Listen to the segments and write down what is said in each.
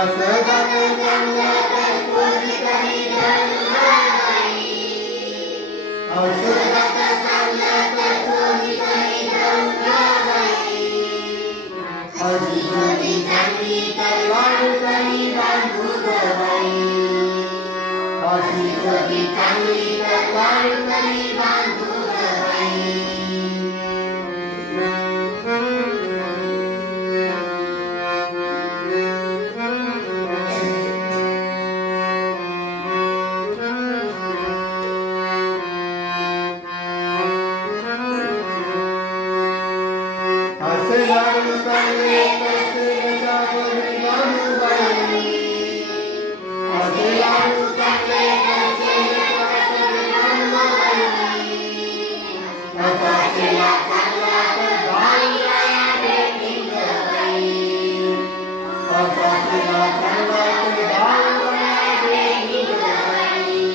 असं झालं चांगलं तर कोणी कधी धरलं नाही. असं झालं चांगलं तर कोणी कधी धरलं नाही. अशी जोडी चांगली तर वाळू कधी बांधू गं बाई. अशी जोडी चांगली तर वाळू कधी बांधू गं बाई. असे लाडू चांगले कसे गजावरी बांधू बाई. असे लाडू चांगले कसे गजावरी बांधू बाई. असा केला चांगला तर बाईला भेटील गं बाई. असा केला चांगला तर बाईला भेटील गं बाई.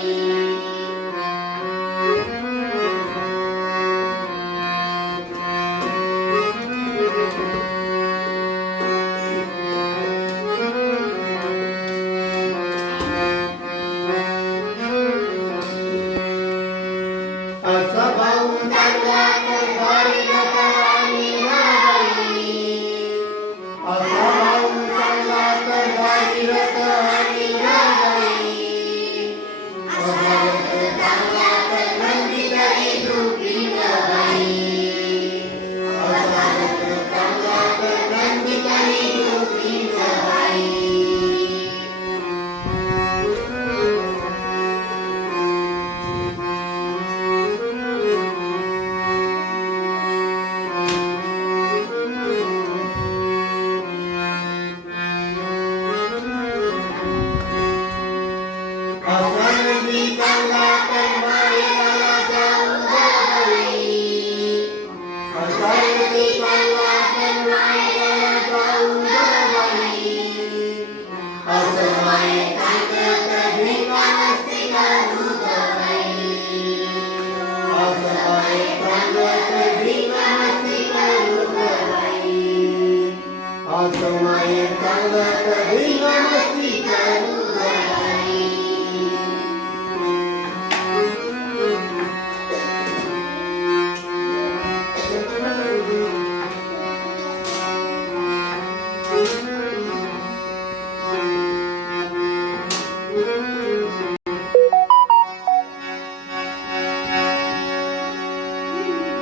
असा भाऊ चांगला तर गाडीला आणि गाडी. असा भाऊ चांगला तर गाडीला आणि गाडी. असा मित्र चांगला तर नंदी तरी झोपी गं बाई. असा मित्र चांगला तर नंदी तरी झोपी गं बाई. असा नंदी चांगला तर माळेगावला जाऊ गं बाई. असा नंदी चांगला तर माळेगावला जाऊ गं बाई. असं माळेगावचं तर भिंगामस्ती करू गं बाई. असं माळेगावचं तर भिंगामस्ती करू गं बाई. असं